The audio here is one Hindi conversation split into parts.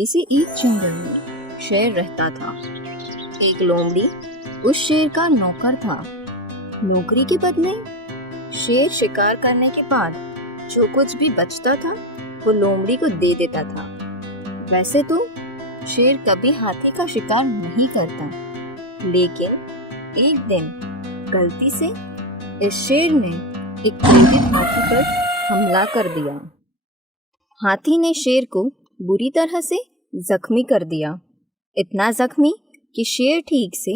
किसी एक जंगल में शेर रहता था। एक लोमड़ी उस शेर का नौकर था। नौकरी के बदले शेर शिकार करने के बाद जो कुछ भी बचता था वो लोमड़ी को दे देता था। वैसे तो शेर कभी हाथी का शिकार नहीं करता, लेकिन एक दिन गलती से इस शेर ने एक क्रोधित हाथी पर हमला कर दिया। हाथी ने शेर को बुरी तरह से जख्मी कर दिया, इतना जख्मी कि शेर ठीक से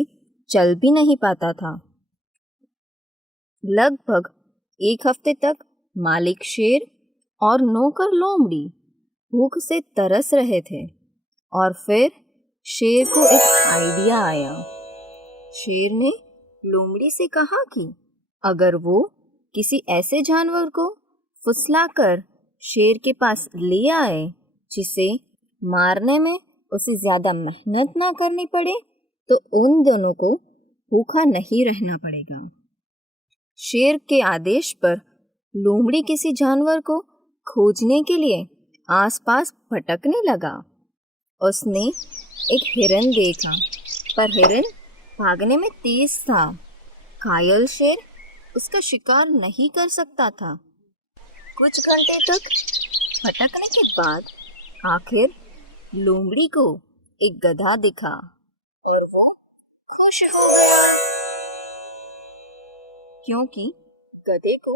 चल भी नहीं पाता था। लगभग एक हफ्ते तक मालिक शेर और नौकर लोमड़ी भूख से तरस रहे थे और फिर शेर को एक आइडिया आया। शेर ने लोमड़ी से कहा कि अगर वो किसी ऐसे जानवर को फुसलाकर शेर के पास ले आए जिसे मारने में उसे ज्यादा मेहनत ना करनी पड़े, तो उन दोनों को भूखा नहीं रहना पड़ेगा। शेर के आदेश पर लोमड़ी किसी जानवर को खोजने के लिए आसपास भटकने लगा। उसने एक हिरन देखा, पर हिरन भागने में तेज था। घायल शेर उसका शिकार नहीं कर सकता था। कुछ घंटे तक भटकने के बाद आखिर लोमड़ी को एक गधा दिखा और वो खुश हो गया, क्योंकि गधे को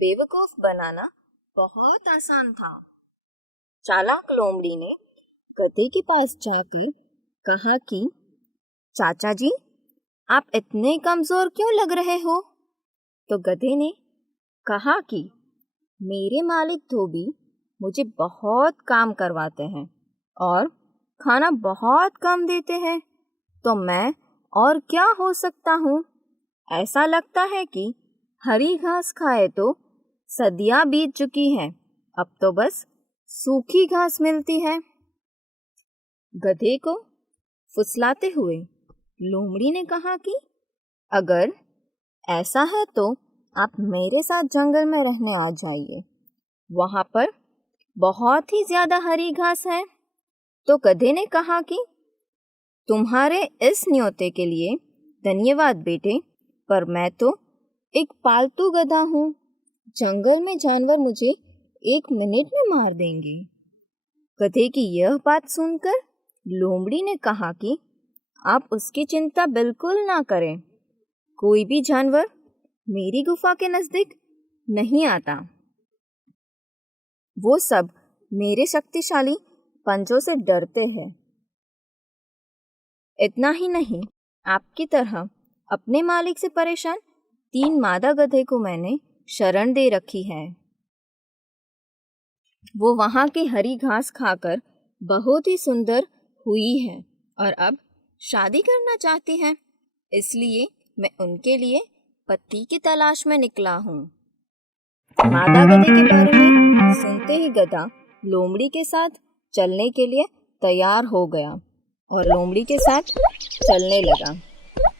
बेवकूफ बनाना बहुत आसान था। चालाक लोमड़ी ने गधे के पास जाकर कहा कि चाचा जी, आप इतने कमजोर क्यों लग रहे हो? तो गधे ने कहा कि मेरे मालिक धोबी मुझे बहुत काम करवाते हैं और खाना बहुत कम देते हैं, तो मैं और क्या हो सकता हूँ? ऐसा लगता है कि हरी घास खाए तो सदियां बीत चुकी हैं, अब तो बस सूखी घास मिलती है। गधे को फुसलाते हुए लोमड़ी ने कहा कि अगर ऐसा है तो आप मेरे साथ जंगल में रहने आ जाइए, वहां पर बहुत ही ज्यादा हरी घास है। तो गधे ने कहा कि तुम्हारे इस न्योते के लिए धन्यवाद बेटे, पर मैं तो एक पालतू गधा हूँ। जंगल में जानवर मुझे 1 मिनट में मार देंगे। गधे की यह बात सुनकर लोमड़ी ने कहा कि आप उसकी चिंता बिल्कुल ना करें, कोई भी जानवर मेरी गुफा के नजदीक नहीं आता। वो सब मेरे शक्तिशाली पंजों से डरते हैं। इतना ही नहीं, आपकी तरह अपने मालिक से परेशान 3 मादा गधे को मैंने शरण दे रखी है। वो वहां की हरी घास खाकर बहुत ही सुंदर हुई है और अब शादी करना चाहती हैं, इसलिए मैं उनके लिए पति की तलाश में निकला हूँ। मादा गधे के बारे में सुनते ही गधा लोमड़ी के साथ चलने के लिए तैयार हो गया और लोमड़ी के साथ चलने लगा।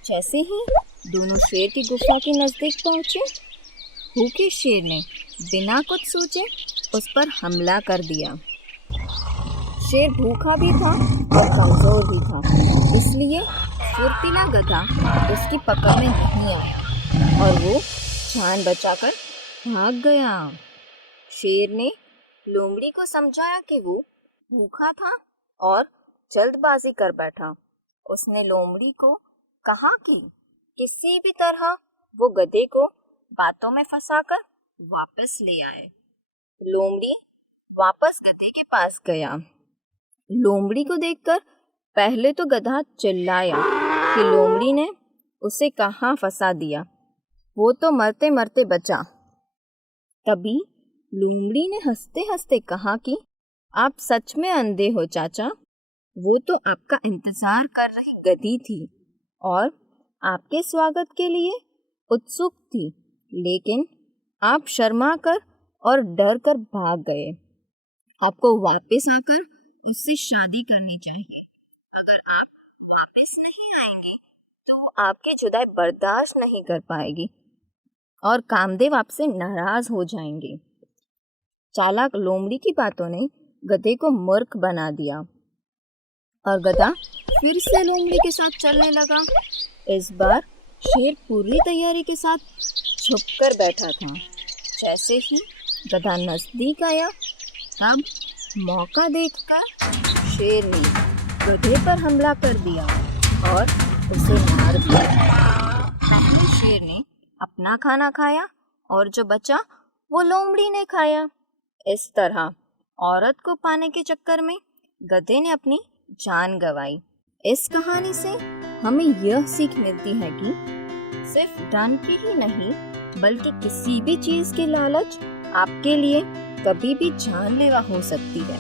जैसे ही दोनों शेर की गुफा के नजदीक पहुंचे, भूखे शेर ने बिना कुछ सोचे उस पर हमला कर दिया। शेर भूखा भी था और कमजोर भी था, इसलिए फुर्तीला गधा उसकी पकड़ में नहीं आया और वो जान बचाकर भाग गया। शेर ने लोमड़ी को समझाया कि वो भूखा था और जल्दबाजी कर बैठा। उसने लोमड़ी को कहा कि किसी भी तरह वो गधे को बातों में फंसाकर वापस ले आए। लोमड़ी वापस गधे के पास गया। लोमड़ी को देखकर पहले तो गधा चिल्लाया कि लोमड़ी ने उसे कहाँ फंसा दिया, वो तो मरते मरते बचा। तभी लोमड़ी ने हंसते हंसते कहा कि आप सच में अंधे हो चाचा, वो तो आपका इंतजार कर रही गधी थी और आपके स्वागत के लिए उत्सुक थी, लेकिन आप शर्मा कर और डर कर भाग गए। आपको वापस आकर उससे शादी करनी चाहिए। अगर आप वापस नहीं आएंगे तो वो आपकी जुदाई बर्दाश्त नहीं कर पाएगी और कामदेव आपसे नाराज हो जाएंगे। चालाक लोमड़ी की बातों ने गधे को मूर्ख बना दिया और गधा फिर से लोमड़ी के साथ चलने लगा। इस बार शेर पूरी तैयारी के साथ छुपकर बैठा था। जैसे ही गधा नजदीक आया, तब मौका देखकर शेर ने गधे पर हमला कर दिया और उसे मार दिया। पहले शेर ने अपना खाना खाया और जो बचा वो लोमड़ी ने खाया। इस तरह औरत को पाने के चक्कर में गधे ने अपनी जान गंवाई। इस कहानी से हमें यह सीख मिलती है कि सिर्फ धन की ही नहीं बल्कि किसी भी चीज की लालच आपके लिए कभी भी जानलेवा हो सकती है।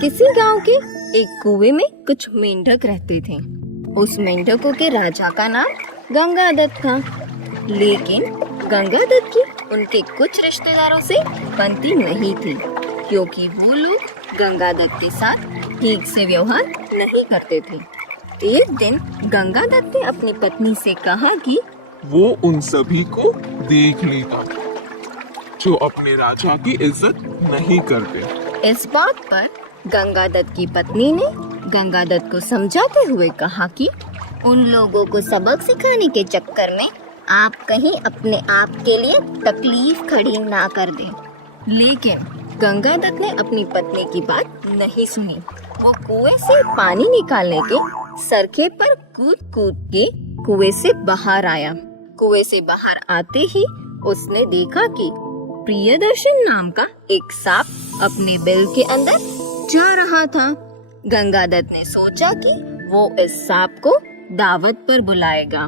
किसी गांव के एक कुएं में कुछ मेंढक रहते थे। उस मेंढकों के राजा का नाम गंगादत्त था। लेकिन गंगादत्त की उनके कुछ रिश्तेदारों से बनती नहीं थी, क्योंकि वो लोग गंगादत्त के साथ ठीक से व्यवहार नहीं करते थे। एक दिन गंगादत्त ने अपनी पत्नी से कहा कि वो उन सभी को देख लेता जो अपने राजा की इज्जत नहीं करते। इस बात पर गंगादत्त की पत्नी ने गंगादत्त को समझाते हुए कहा कि उन लोगों को सबक सिखाने के चक्कर में आप कहीं अपने आप के लिए तकलीफ खड़ी ना कर दें। लेकिन गंगादत्त ने अपनी पत्नी की बात नहीं सुनी। वो कुएं से पानी निकालने के सरखे पर कूद कूद के कुएं से बाहर आया। कुएं से बाहर आते ही उसने देखा कि प्रियदर्शन नाम का एक सांप अपने बिल के अंदर जा रहा था। गंगादत्त ने सोचा कि वो इस सांप को दावत पर बुलाएगा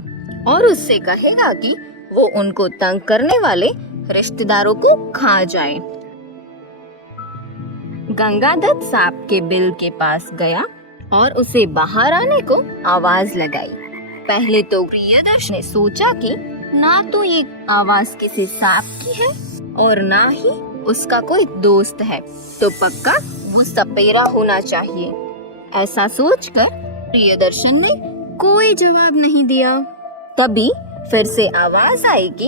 और उससे कहेगा कि वो उनको तंग करने वाले रिश्तेदारों को खा जाए। गंगादत्त सांप के बिल के पास गया और उसे बाहर आने को आवाज लगाई। पहले तो प्रियदर्शन ने सोचा कि ना तो ये आवाज किसी सांप की है और ना ही उसका कोई दोस्त है, तो पक्का वो सपेरा होना चाहिए। ऐसा सोचकर प्रियदर्शन ने कोई जवाब नहीं दिया। तभी फिर से आवाज आई कि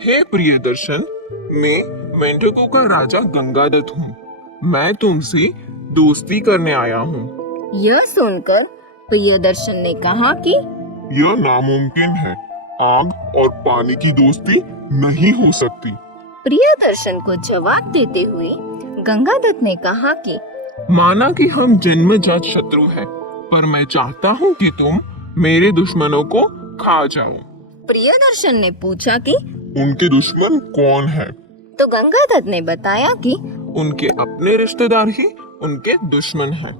हे प्रियदर्शन, मैं मेंढकों का राजा गंगादत्त हूँ। मैं तुमसे दोस्ती करने आया हूँ। यह सुनकर प्रियदर्शन ने कहा कि यह नामुमकिन है। आग और पानी की दोस्ती नहीं हो सकती। प्रियदर्शन को जवाब देते हुए गंगादत्त ने कहा कि माना कि हम जन्मजात शत्रु हैं, पर मैं चाहता हूँ कि तुम मेरे दुश्मनों को खा जाओ। प्रियदर्शन ने पूछा कि उनके दुश्मन कौन है? तो गंगादत्त ने बताया कि उनके अपने रिश्तेदार ही उनके दुश्मन हैं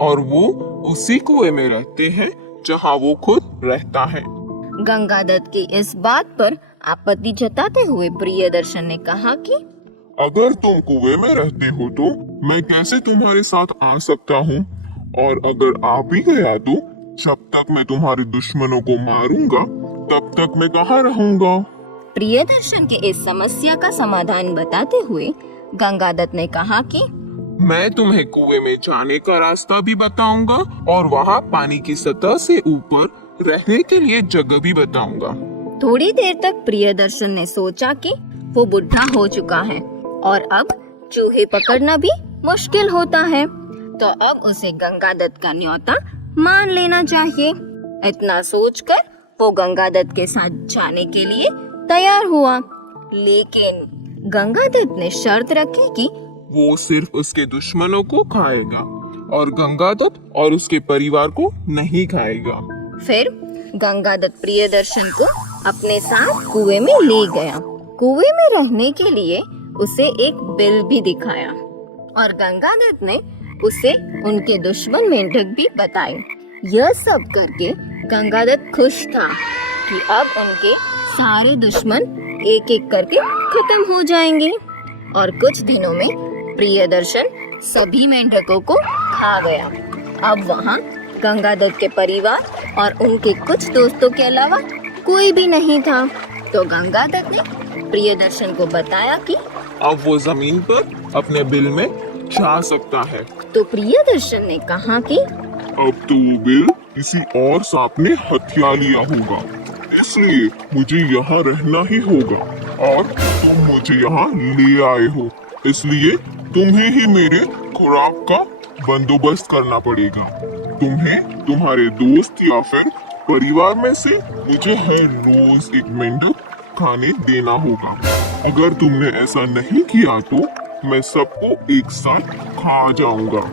और वो उसी कुएं में रहते हैं जहाँ वो खुद रहता है। गंगादत्त की इस बात पर आपत्ति जताते हुए प्रियदर्शन ने कहा कि अगर तुम कुएं में रहते हो तो मैं कैसे तुम्हारे साथ आ सकता हूँ, और अगर आ भी गया तो जब तक मैं तुम्हारे दुश्मनों को मारूंगा तब तक मैं कहाँ रहूंगा। प्रियदर्शन के इस समस्या का समाधान बताते हुए गंगादत्त ने कहा कि मैं तुम्हें कुएं में जाने का रास्ता भी बताऊंगा और वहाँ पानी की सतह से ऊपर रहने के लिए जगह भी बताऊंगा। थोड़ी देर तक प्रियदर्शन ने सोचा कि वो बुढ़ा हो चुका है और अब चूहे पकड़ना भी मुश्किल होता है, तो अब उसे गंगादत्त का न्योता मान लेना चाहिए। इतना सोचकर वो गंगादत्त के साथ जाने के लिए तैयार हुआ। लेकिन गंगादत्त ने शर्त रखी कि वो सिर्फ उसके दुश्मनों को खाएगा और गंगादत्त और उसके परिवार को नहीं खाएगा। फिर गंगादत्त प्रियदर्शन को अपने साथ कुएं में ले गया। कुएं में रहने के लिए उसे एक बिल भी दिखाया और गंगादत्त ने उसे उनके दुश्मन मेंढक भी बताए। यह सब करके गंगादत्त खुश था कि अब उनके सारे दुश्मन एक एक करके खत्म हो जाएंगे और कुछ दिनों में प्रियदर्शन सभी मेंढकों को खा गया। अब वहाँ गंगादत्त के परिवार और उनके कुछ दोस्तों के अलावा कोई भी नहीं था। तो गंगादत्त ने प्रियदर्शन को बताया कि अब वो जमीन पर अपने बिल में जा सकता है। तो प्रियदर्शन ने कहा कि अब तो वो बिल किसी और सांप ने हथिया लिया होगा, इसलिए मुझे यहाँ रहना ही होगा और तुम मुझे यहाँ ले आए हो, इसलिए तुम्हें ही मेरे खुराक का बंदोबस्त करना पड़ेगा। तुम्हें तुम्हारे दोस्त या फिर परिवार में से मुझे हर रोज एक मेंढक खाने देना होगा। अगर तुमने ऐसा नहीं किया तो मैं सबको एक साथ खा जाऊंगा।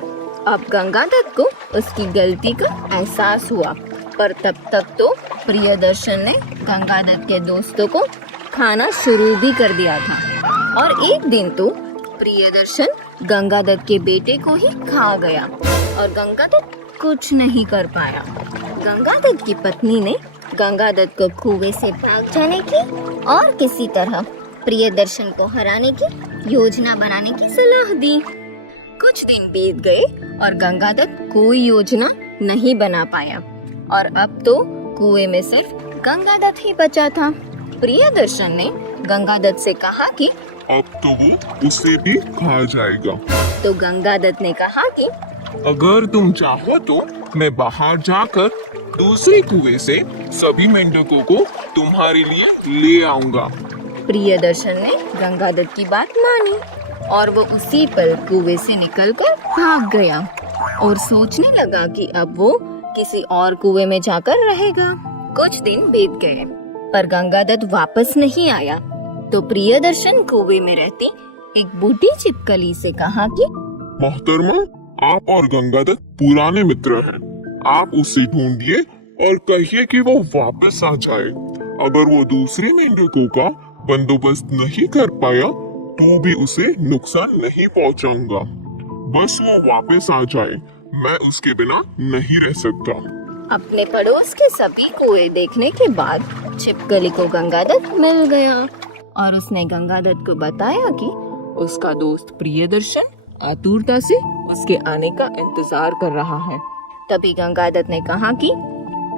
अब गंगादत्त को उसकी गलती का एहसास हुआ, पर तब तक तो प्रियदर्शन ने गंगादत्त के दोस्तों को खाना शुरू भी कर दिया था। और एक दिन तो प्रियदर्शन गंगादत्त के बेटे को ही खा गया और गंगादत्त कुछ नहीं कर पाया। गंगादत्त की पत्नी ने गंगादत्त को कुएं से भाग जाने की और किसी तरह प्रियदर्शन को हराने की योजना बनाने की सलाह दी। कुछ दिन बीत गए और गंगादत्त कोई योजना नहीं बना पाया और अब तो कुएं में सिर्फ गंगादत्त ही बचा था। प्रियदर्शन ने गंगादत्त से कहा कि अब तो वो उसे भी खा जाएगा। तो गंगादत्त ने कहा कि अगर तुम चाहो तो मैं बाहर जाकर दूसरे कुएं से सभी मेंढकों को तुम्हारे लिए ले आऊंगा। प्रियदर्शन ने गंगादत्त की बात मानी और वो उसी पल कुएं से निकलकर भाग गया और सोचने लगा कि अब वो किसी और कुएं में जाकर रहेगा। कुछ दिन बीत गए पर गंगादत्त वापस नहीं आया। तो प्रियदर्शन कुएं में रहती एक बूढ़ी छिपकली से कहा कि मोहतरमा, आप और गंगादत्त पुराने मित्र हैं। आप उसे ढूंढिए और कहिए कि वो वापस आ जाए। अगर वो दूसरे मेंढकों का बंदोबस्त नहीं कर पाया तो भी उसे नुकसान नहीं पहुंचाऊंगा। बस वो वापस आ जाए, मैं उसके बिना नहीं रह सकता। अपने पड़ोस के सभी कुएं देखने के बाद छिपकली को गंगादत्त मिल गया और उसने गंगादत्त को बताया कि उसका दोस्त प्रियदर्शन आतुरता से उसके आने का इंतजार कर रहा है। तभी गंगादत्त ने कहा कि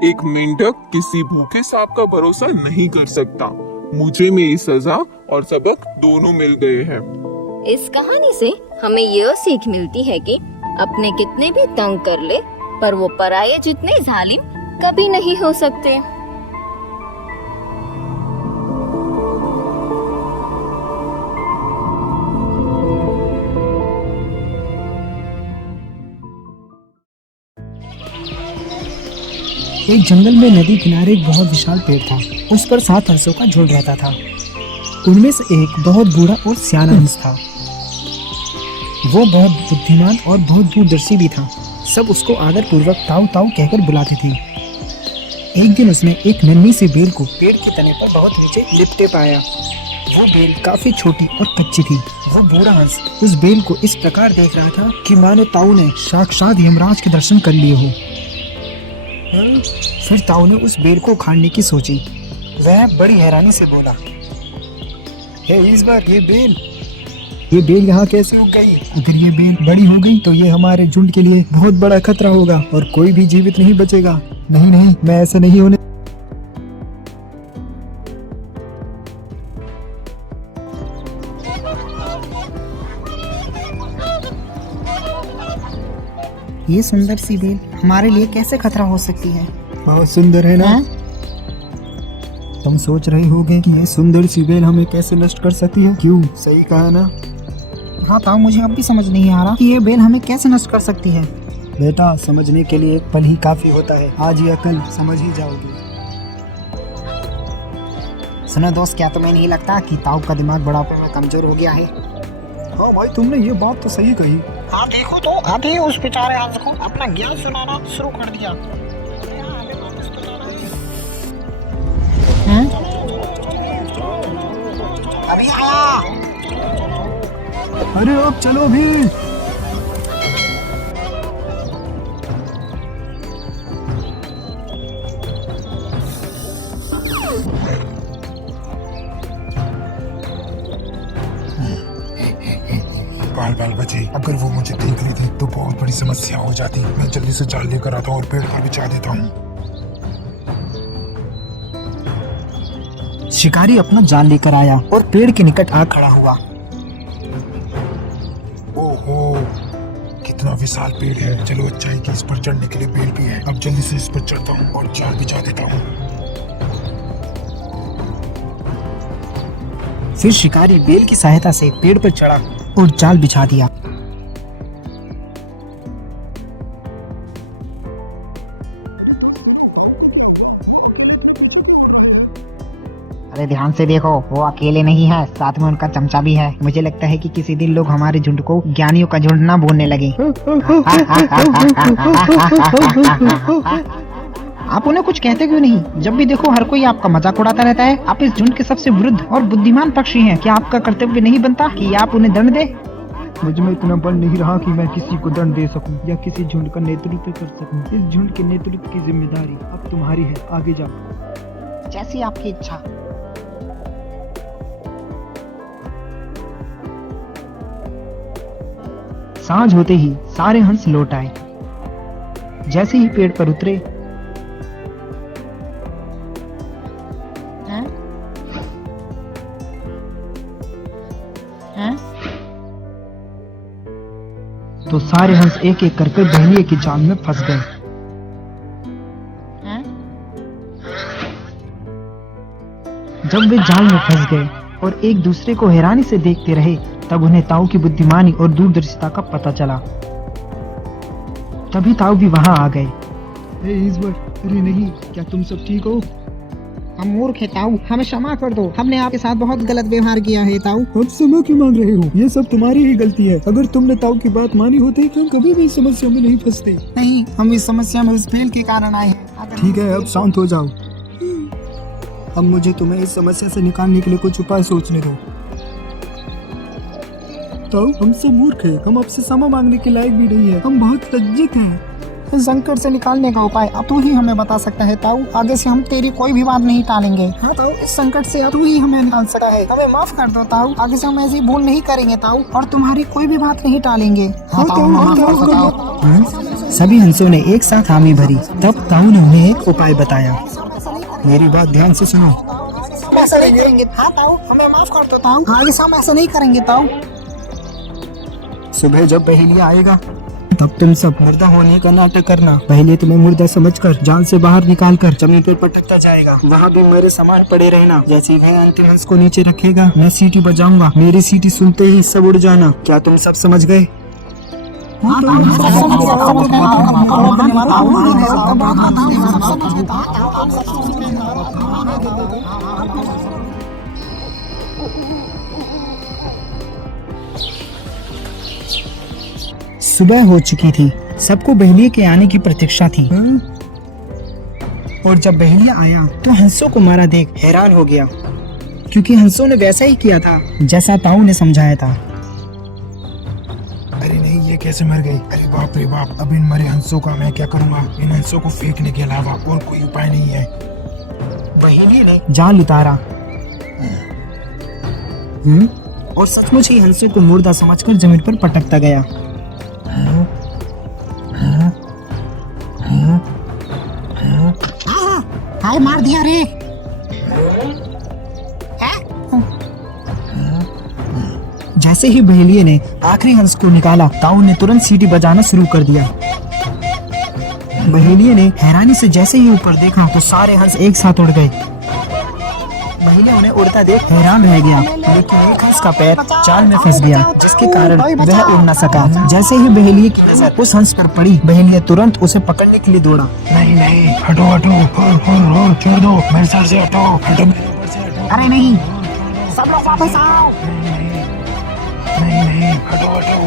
एक मेंढक किसी भूखे सांप का भरोसा नहीं कर सकता। मुझे मेरी सजा और सबक दोनों मिल गए हैं। इस कहानी से हमें यह सीख मिलती है कि अपने कितने भी तंग कर ले पर वो पराये जितने जालिम कभी नहीं हो सकते। एक जंगल में नदी किनारे एक बहुत विशाल पेड़ था। उस पर 7 हंसों का झुंड रहता था। उनमें से एक बहुत बूढ़ा और सियाना हंस था। वो बहुत बुद्धिमान और बहुत दूरदर्शी भी था। सब उसको आदर पूर्वक ताऊ ताऊ कहकर बुलाते थे। एक दिन उसने एक नन्ही सी बेल को पेड़ के तने पर बहुत नीचे लिपटे पाया। वो बेल काफी छोटी और कच्ची थी। वो बूढ़ा हंस उस बेल को इस प्रकार देख रहा था कि मानो ताऊ ने साक्षात यमराज के दर्शन कर लिए हो। फिर ताऊ ने उस बेल को उखाड़ने की सोची। वह बड़ी हैरानी से बोला, हे इस बार ये बेल यहाँ कैसे उग गई? अगर ये बेल बड़ी हो गई तो ये हमारे झुंड के लिए बहुत बड़ा खतरा होगा और कोई भी जीवित नहीं बचेगा। नहीं, मैं ऐसा नहीं होने। ये सुंदर सी बेल हमारे लिए कैसे खतरा हो सकती है? बहुत सुंदर है ना? तुम सोच रही होगे कि ये सुंदर सी बेल हमें कैसे नष्ट कर सकती है। क्यों? सही कहा ना? हाँ ताऊ, मुझे अब भी समझ नहीं आ रहा कि ये बेल हमें कैसे नष्ट कर सकती है। बेटा, समझने के लिए एक पल ही काफी होता है। आज या कल समझ ही जाओगे। सुनो दोस्त, क्या तुम्हें नहीं लगता कि ताऊ का दिमाग बुढ़ापे में कमजोर हो गया है? हाँ भाई, तुमने ये बात तो सही कही। हाँ देखो तो, अभी उस बेचारे हंस को अपना ज्ञान सुनाना शुरू कर दिया। अभी आया। अरे अब चलो भी। बाल बचे। अगर वो मुझे देख लेते तो बहुत बड़ी समस्या हो जाती। मैं जल्दी से जाल लेकर आता हूँ और पेड़ पर बिछा देता हूँ। शिकारी अपना जाल लेकर आया और पेड़ के निकट आ खड़ा हुआ। ओहो, कितना विशाल पेड़ है। चलो, अच्छा है कि इस पर चढ़ने के लिए पेड़ भी है। अब जल्दी से इस पर चढ़ता हूँ और जाल बिछा देता हूँ। फिर शिकारी बेल की सहायता से पेड़ पर चढ़ा और जाल बिछा दिया। अरे ध्यान से देखो, वो अकेले नहीं है, साथ में उनका चमचा भी है। मुझे लगता है कि किसी दिन लोग हमारे झुंड को ज्ञानियों का झुंड ना बोलने लगे। आप उन्हें कुछ कहते क्यों नहीं? जब भी देखो हर कोई आपका मजाक उड़ाता रहता है। आप इस झुंड के सबसे वृद्ध और बुद्धिमान पक्षी हैं। क्या आपका कर्तव्य नहीं बनता कि आप उन्हें दंड दे? मुझ में इतना बल नहीं रहा कि मैं किसी को दंड दे सकूं या किसी झुंड का नेतृत्व कर सकूं। इस झुंड के नेतृत्व की जिम्मेदारी अब तुम्हारी है। आगे जाओ। जैसी आपकी इच्छा। सांझ होते ही सारे हंस लौट आए। जैसे ही पेड़ पर उतरे, हैं? हैं? तो सारे हंस एक एक करके बहेलिए के जाल में फंस गए। हैं? जब वे जाल में फंस गए और एक दूसरे को हैरानी से देखते रहे, तब उन्हें ताऊ की बुद्धिमानी और दूरदर्शिता का पता चला। तभी ताऊ भी वहां आ गए। अरे नहीं, क्या तुम सब ठीक हो? हम मूर्ख हैं ताऊ, हमें क्षमा कर दो। हमने आपके साथ बहुत गलत व्यवहार किया है ताऊ। अब क्षमा क्यों मांग रहे हो? ये सब तुम्हारी ही गलती है। अगर तुमने ताऊ की बात मानी होती तो हम कभी भी इस समस्या में नहीं फंसते। नहीं, हम इस समस्या में उस फेल के कारण आए हैं। ठीक है, अब शांत हो जाओ। अब मुझे तुम्हें इस समस्या से निकालने के लिए कुछ उपाय सोचने दो। ताऊ, हम सब मूर्ख हैं। हम आपसे क्षमा मांगने के लायक भी नहीं है। हम बहुत लज्जित हैं। इस संकट से निकालने का उपाय अब तू ही हमें बता सकता है ताऊ। आगे से हम तेरी कोई भी बात नहीं टालेंगे। हाँ ताऊ, इस संकट से अब तू ही हमें निकाल सकता है। हमें माफ कर दो ताऊ। आगे से हम ऐसी भूल नहीं करेंगे ताऊ, और तुम्हारी कोई भी बात नहीं टालेंगे। हाँ ताऊ, माफ कर दो ताऊ। सभी हंसों ने एक साथ हामी भरी। तब ताऊ ने उन्हें एक उपाय बताया। मेरी बात ध्यान से सुनो। हम ऐसा नहीं करेंगे। हाँ ताऊ, हमें माफ कर दो ताऊ। आगे से हम ऐसा नहीं करेंगे ताऊ। सुबह जब बहेलिया आएगा, तब तुम सब मुर्दा होने का नाटक करना। पहले तुम्हें मुर्दा समझकर जाल से बाहर निकालकर जमीन पर पटकता जाएगा। वहाँ भी मेरे सामान पड़े रहना। जैसे ही वह अंतिम हंस को नीचे रखेगा, मैं सीटी बजाऊंगा। मेरी सीटी सुनते ही सब उड़ जाना। क्या तुम सब समझ गए? सुबह हो चुकी थी। सबको बहेलिये के आने की प्रतीक्षा थी। और जब बहेलिया आया तो हंसों को मारा देख हैरान हो गया, क्योंकि हंसों ने वैसा ही किया था जैसा ताऊ ने समझाया था। अरे नहीं, ये कैसे मर गई? अरे बाप रे बाप, अब इन मरे हंसों का मैं क्या करूँगा? इन हंसों को फेंकने के अलावा और कोई उपाय नहीं है। बहेलिये ने जाल उतारा और सचमुच ही हंसों को मुर्दा समझकर जमीन पर पटकता गया। हाय, मार दिया रे। जैसे ही बहेलिये ने आखिरी हंस को निकाला, ताऊ ने तुरंत सीटी बजाना शुरू कर दिया। बहेलिये ने हैरानी से जैसे ही ऊपर देखा तो सारे हंस एक साथ उड़ गए। बहेलिया उन्हें उड़ता देख हैरान रह गया, लेकिन एक हंस का पैर जाल में फंस गया, जिसके कारण वह उड़ न सका। जैसे ही बहेलिये की नजर उस हंस पर पड़ी, बहेलिया तुरंत उसे पकड़ने के लिए दौड़ा। नहीं नहीं, हटो हटो, हो, छोड़ दो, मेरे सर से हटो, हटो मेरे ऊपर से हटो। अरे नहीं, सब लोग वापस आओ। नहीं नहीं, हटो हटो,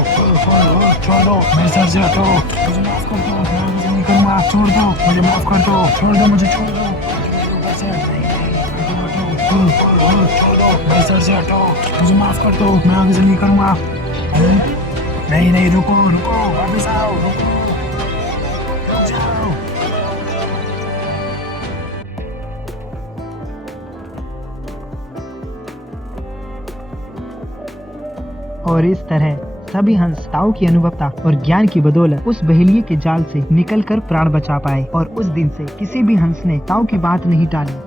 हो, छोड़ दो, मेरे सर से हटो। मुझे माफ कर दो, मैं आगे नहीं करूँगा। छोड़ दो, मुझे माफ कर दो, छोड़ दो, मुझे छोड़ दो। छोड़ दो, मेरे सर से हटो, मुझे माफ कर दो, मैं आगे से नहीं करूँगा। नहीं नहीं, रुको रुको, वापस आओ, रुको, रुक जाओ। और इस तरह सभी हंस ताऊ की अनुभवता और ज्ञान की बदौलत उस बहेलिये के जाल से निकलकर प्राण बचा पाए। और उस दिन से किसी भी हंस ने ताऊ की बात नहीं टाली।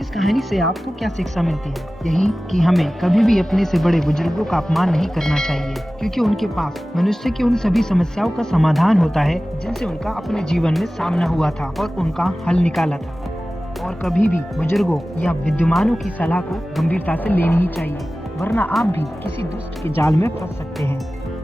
इस कहानी से आपको क्या शिक्षा मिलती है? यही कि हमें कभी भी अपने से बड़े बुजुर्गों का अपमान नहीं करना चाहिए, क्योंकि उनके पास मनुष्य की उन सभी समस्याओं का समाधान होता है जिनसे उनका अपने जीवन में सामना हुआ था और उनका हल निकाला था। और कभी भी बुजुर्गों या विद्वानों की सलाह को गंभीरता से लेनी ही चाहिए, वरना आप भी किसी दुष्ट के जाल में फंस सकते हैं।